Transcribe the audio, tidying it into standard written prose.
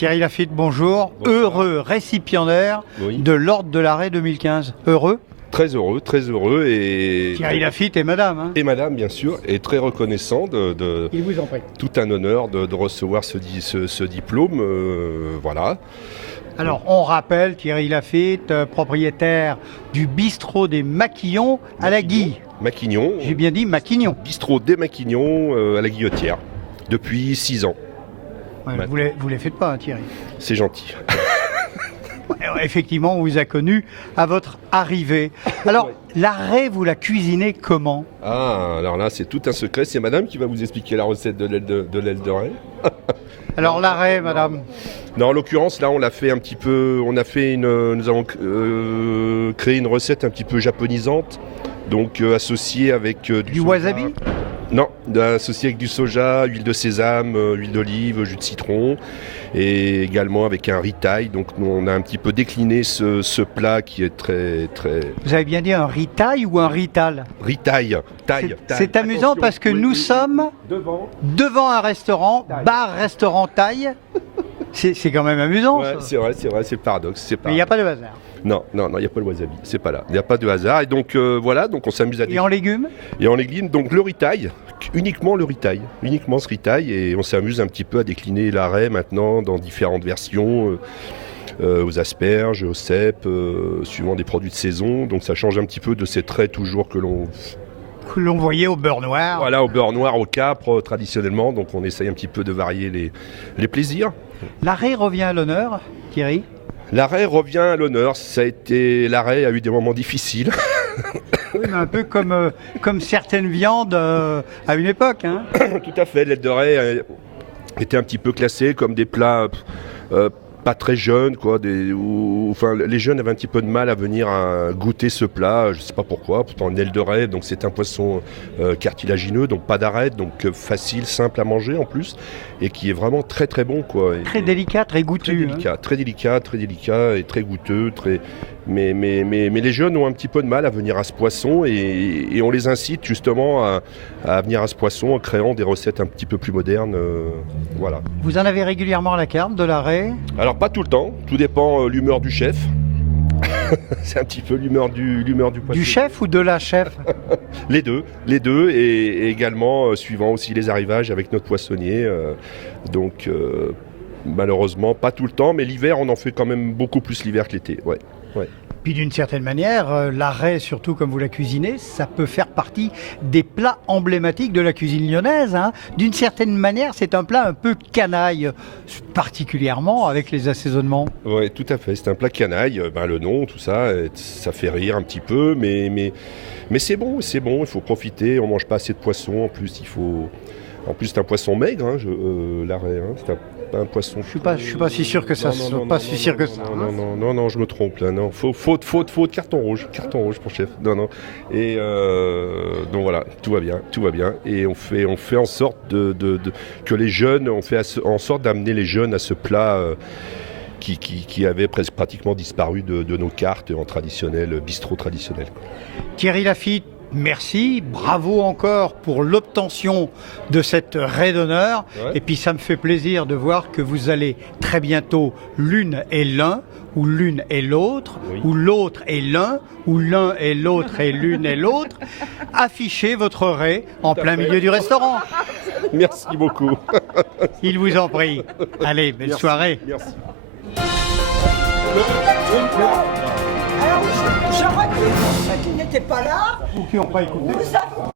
Thierry Laffitte, bonjour. Bonsoir. Heureux récipiendaire Oui. de l'Ordre de l'Arrêt 2015. Heureux. Très heureux et Thierry Laffitte et madame. Hein. et madame bien sûr, et très reconnaissant de Il vous en prie. tout un honneur de recevoir ce diplôme, voilà. Alors, on rappelle Thierry Laffitte, propriétaire du bistrot des Maquillons à la Guille. Maquignon, J'ai bien dit Maquignon. bistrot des Maquignons à la Guillotière, depuis 6 ans. Ouais, Maintenant. vous les faites pas, hein, Thierry. C'est gentil. Effectivement, on vous a connu à votre arrivée. Alors, Ouais. l'arrêt, vous la cuisinez comment? Ah, alors là c'est tout un secret, c'est madame qui va vous expliquer la recette de l'aile de Ré. Alors, l'arrêt, madame. Non, en l'occurrence, là, on l'a fait un petit peu. Nous avons créé une recette un petit peu japonisante, donc associée avec Du soja. wasabi? Non, associée avec du soja, huile de sésame, huile d'olive, jus de citron, et également avec un ritai. Donc, nous, on a un petit peu décliné ce plat qui est très Vous avez bien dit un ritai ou un rital? ritai. Taille. C'est amusant parce que nous sommes devant un restaurant, bar-restaurant taille. C'est quand même amusant. Ouais, Ça. c'est vrai, c'est le paradoxe. C'est pas. Mais il n'y a pas de hasard. Non, il n'y a pas le wasabi, c'est pas là. Il n'y a pas de hasard. Et donc voilà, donc on s'amuse à Et en légumes? Et en légumes, donc le ritai, uniquement ce ritai, et on s'amuse un petit peu à décliner l'arrêt maintenant dans différentes versions, aux asperges, aux cèpes, suivant des produits de saison. Donc ça change un petit peu de ces traits toujours que l'on... Que l'on voyait au beurre noir. Voilà, au beurre noir, au capre, traditionnellement. Donc on essaye un petit peu de varier les plaisirs. L'arrêt revient à l'honneur, Thierry. L'arrêt revient à l'honneur. L'arrêt a eu des moments difficiles. Oui, mais un peu comme certaines viandes à une époque. Hein. Tout à fait, l'aile de Ré était un petit peu classée comme des plats pas très jeunes, quoi. Enfin, les jeunes avaient un petit peu de mal à venir goûter ce plat, je ne sais pas pourquoi. Pourtant, une aile de Ré, donc c'est un poisson cartilagineux, donc pas d'arête, donc facile, simple à manger en plus, et qui est vraiment très très bon, quoi. Très délicat, très goûtu. Très délicat et très goûteux. Mais les jeunes ont un petit peu de mal à venir à ce poisson et on les incite justement à venir à ce poisson en créant des recettes un petit peu plus modernes. Voilà. Vous en avez régulièrement à la carte de l'arrêt? Alors pas tout le temps, tout dépend l'humeur du chef. C'est un petit peu l'humeur du poisson. Du chef ou de la chef? Les deux et également suivant aussi les arrivages avec notre poissonnier. Donc malheureusement pas tout le temps, mais l'hiver on en fait quand même beaucoup plus l'hiver que l'été. Ouais. Puis d'une certaine manière, l'arrêt, surtout comme vous la cuisinez, ça peut faire partie des plats emblématiques de la cuisine lyonnaise. Hein. D'une certaine manière, c'est un plat un peu canaille, particulièrement avec les assaisonnements. Oui, tout à fait. C'est un plat canaille. Le nom, tout ça, ça fait rire un petit peu, mais c'est bon, il faut profiter. On mange pas assez de poisson. En plus, c'est un poisson maigre, hein, l'arrêt. Hein. C'est un poisson. Je suis pas si sûr que ça. Non, je me trompe là. Non, faute, carton rouge pour chef. Non. Et donc voilà, tout va bien. Et on fait en sorte que les jeunes, on fait en sorte d'amener les jeunes à ce plat. Qui avait presque pratiquement disparu de nos cartes en bistrot traditionnel. Thierry Laffitte, merci, bravo encore pour l'obtention de cette raie d'honneur. Ouais. Et puis ça me fait plaisir de voir que vous allez très bientôt l'une et l'un, ou l'une et l'autre, Oui. ou l'autre et l'un, ou l'un et l'autre et l'une et l'autre, afficher votre raie en plein milieu du restaurant. Merci beaucoup. Il vous en prie. Allez, belle soirée. Merci. Alors, je recule pour ceux qui n'étaient pas là. Ou qui n'ont pas écouté. Nous avons